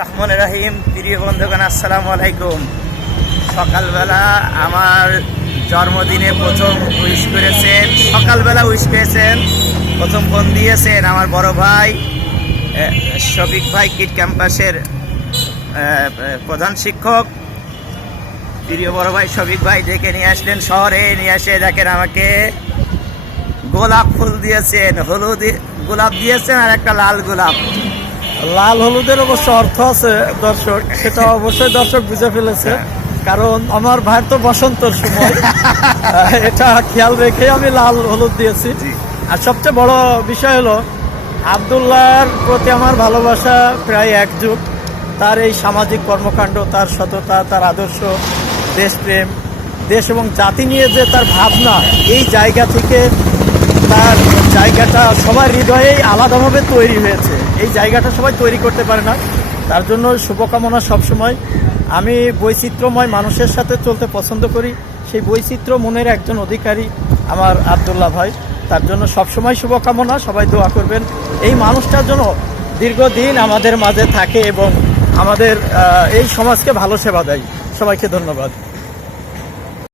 রহমান রাহিম। প্রিয় বন্ধুগণ, আসসালামু আলাইকুম। সকালবেলা আমার জন্মদিনে প্রথম উইশ করেছেন, সকালবেলা উইশ করেছেন, প্রথম ফোন দিয়েছেন আমার বড় ভাই শফিক ভাই, কিড ক্যাম্পাসের প্রধান শিক্ষক। প্রিয় বড় ভাই শফিক ভাই ডেকে নিয়ে আসলেন শহরে, নিয়ে এসে দেখেন আমাকে গোলাপ ফুল দিয়েছেন, হলুদ গোলাপ দিয়েছেন আর একটা লাল গোলাপ। লাল হলুদের অবশ্য অর্থ আছে দর্শক, সেটা অবশ্যই দর্শক বুঝে ফেলেছে, কারণ আমার ভাইয়ের তো বসন্তর সময় এটা খেয়াল রেখে আমি লাল হলুদ দিয়েছি। আর সবচেয়ে বড় বিষয় হলো আব্দুল্লাহর প্রতি আমার ভালোবাসা প্রায় এক যুগ। তার এই সামাজিক কর্মকাণ্ড, তার সততা, তার আদর্শ, দেশপ্রেম, দেশ এবং জাতি নিয়ে যে তার ভাবনা, এই জায়গা থেকে তার জায়গাটা সবার হৃদয়েই আলাদাভাবে তৈরি হয়েছে। এই জায়গাটা সবাই তৈরি করতে পারে না, তার জন্য শুভকামনা সবসময়। আমি বৈচিত্র্যময় মানুষের সাথে চলতে পছন্দ করি, সেই বৈচিত্র্য মনের একজন অধিকারী আমার আব্দুল্লাহ ভাই। তার জন্য সবসময় শুভকামনা, সবাই দোয়া করবেন এই মানুষটার জন্য দীর্ঘদিন আমাদের মাঝে থাকে এবং আমাদের এই সমাজকে ভালো সেবা দেয়। সবাইকে ধন্যবাদ।